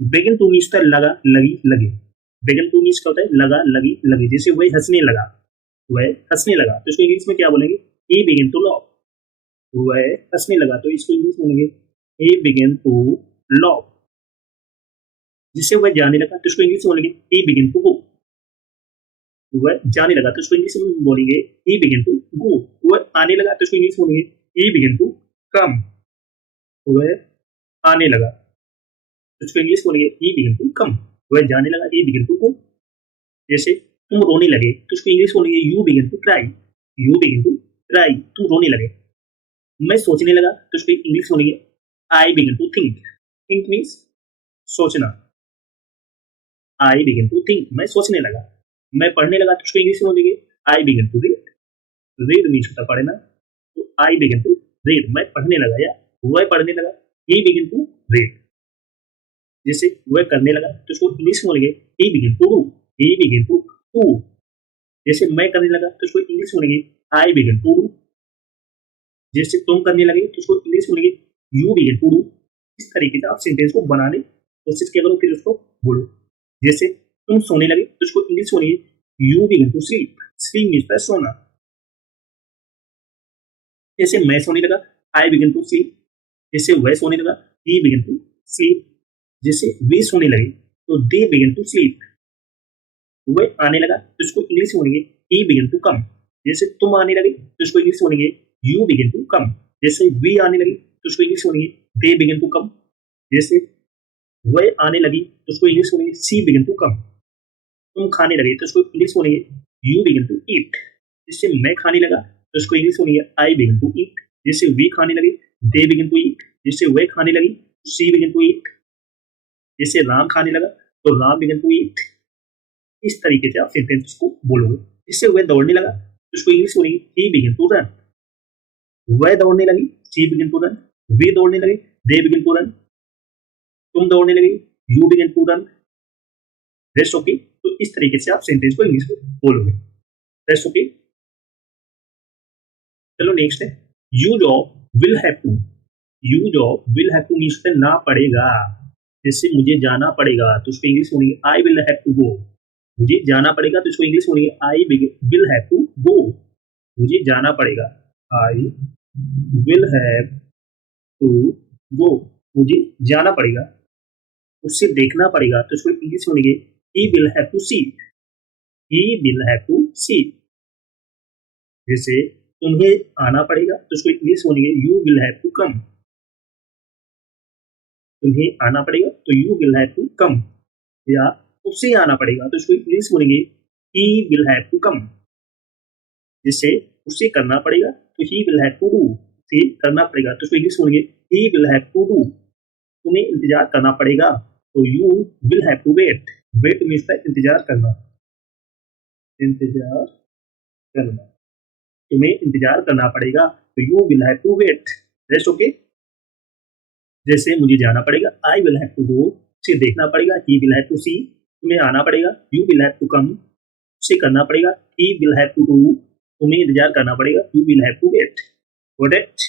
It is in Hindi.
बिगिन टू मीन्स था लगा, लगी, लगे। बिगिन टू मीन्स क्या होता है? लगा, लगी, लगे। जैसे वह हंसने लगा, वह हंसने लगा, तो इसको इंग्लिश में क्या बोलेंगे? He begin to loaf. वह हंसने लगा, तो इसको इंग्लिश में बोलेंगे ही बिगिन टू लॉफ। जिससे वह जाने लगा, तो इसको इंग्लिश में बोलेंगे ही बिगिन टू गो। वह जाने लगा, तो इसको इंग्लिश में बोलेंगे ही बिगिन टू गो। वह आने लगा, तो इसको इंग्लिश में बोलेंगे ही बिगिन टू कम। वह आने लगा, तो इसको इंग्लिश बोलेंगे ही बिगिन टू कम। वह जाने लगा, ही बिगिन टू गो। जैसे तुम रोने लगे, तो इसको इंग्लिश बोलेंगे you begin to cry. You begin to cry, तुम रोने लगे। मैं सोचने लगा, तो इसको इंग्लिश बोलेंगे I begin to think. Think means सोचना। आई बिगिन टू थिंक, मैं सोचने लगा। मैं पढ़ने लगा, तो उसको इंग्लिश में बोलेंगे I begin to read. Read means होता पढ़ना, तो आई बिगिन टू रीड, मैं पढ़ने लगा या वह पढ़ने लगा। He begin to read. जैसे वह करने लगा, तो उसको इंग्लिश में बोलेंगे he begin to do. He begin to do. जैसे मैं करने लगा, तो उसको इंग्लिश में बोलेंगे आई बिगिन टू डू। जैसे तुम करने लगे, तो उसको इंग्लिश में बोलेंगे यू बिगिन टू डू। इस तरीके से आप सेंटेंस को बनाने कोशिश किया करो, फिर उसको बोलो। जैसे तुम सोने लगे, तो उसको इंग्लिश में बोलेंगे you begin to sleep. Sleep means है सोना। जैसे मैं सोने लगा, आई बिगिन टू स्लीप। जैसे वह सोने लगा, ही बिगिन टू स्लीप। जैसे वे सोने लगे, तो दे बिगिन टू स्लीप। वह आने लगा, तो इसको इंग्लिश में बोलेंगे ही बिगिन टू कम। जैसे तुम आने लगे, तो इसको इंग्लिश में बोलेंगे यू बिगिन टू कम। जैसे वी आने लगी, तो उसको इंग्लिश में बोलेंगे दे बिगिन टू कम। जैसे वह आने लगी, तो उसको इंग्लिश में बोलेंगे सी बिगिन टू कम। तुम खाने लगे, तो उसको इंग्लिश में बोलेंगे यू बिगिन टू ईट। जैसे मैं खाने लगा, तो उसको इंग्लिश में बोलेंगे आई बिगिन टू ईट। जैसे वी खाने लगे, दे बिगिन टू ईट। जैसे वह खाने लगी, सी बिगिन टू ईट। जैसे राम खाने लगा, तो राम बिगिन टू ईट। इस तरीके से आप सेंटेंस को बोलोगे। इससे वह दौड़ने लगा, तो उसको इंग्लिश बोलेंगे ही बिगिन टू रन। वह दौड़ने लगी, सी बिगिन टू रन। वे दौड़ने लगे, दे बिगिन टू रन। तुम दौड़ने लगे, you begin to run. Rest okay. तो इस तरीके से आप सेंटेंस को इंग्लिश में बोलोगे। Rest okay. चलो नेक्स्ट है you job will have to. You job will have to means ना पड़ेगा। जैसे मुझे जाना पड़ेगा, तो उसको इंग्लिश बोलेंगे I will have to go. मुझे जाना पड़ेगा, तो इसको इंग्लिश बोलेंगे I will have to go. मुझे जाना पड़ेगा, I will have to go. मुझे जाना पड़ेगा। उससे देखना पड़ेगा, तो इसको इंग्लिश बोलेंगे he will have to see. He will have to see. जैसे तुम्हें आना पड़ेगा, तो इसको इंग्लिश बोलेंगे you will have to come. तुम्हें आना पड़ेगा, तो you will have to come. या उससे आना पड़ेगा, तो इसको इंग्लिश बोलेंगे he will have to come. जिससे उससे करना पड़ेगा, तो he will have to do. से करना पड़ेगा, तो इसको इंग्लिश बोलेंगे he will have to do. तुम्हें इंतजार करना पड़ेगा, तो you will have to wait. Wait means है इंतजार करना। इंतजार करना। तुम्हें इंतजार करना पड़ेगा, तो you will have to wait. Rest okay. जैसे मुझे जाना पड़ेगा, I will have to go. उसे देखना पड़ेगा, he will have to see. तुम्हें आना पड़ेगा, you will have to come. उसे करना पड़ेगा, he will have to do. तुम्हें इंतजार करना पड़ेगा, you will have to wait. Got it?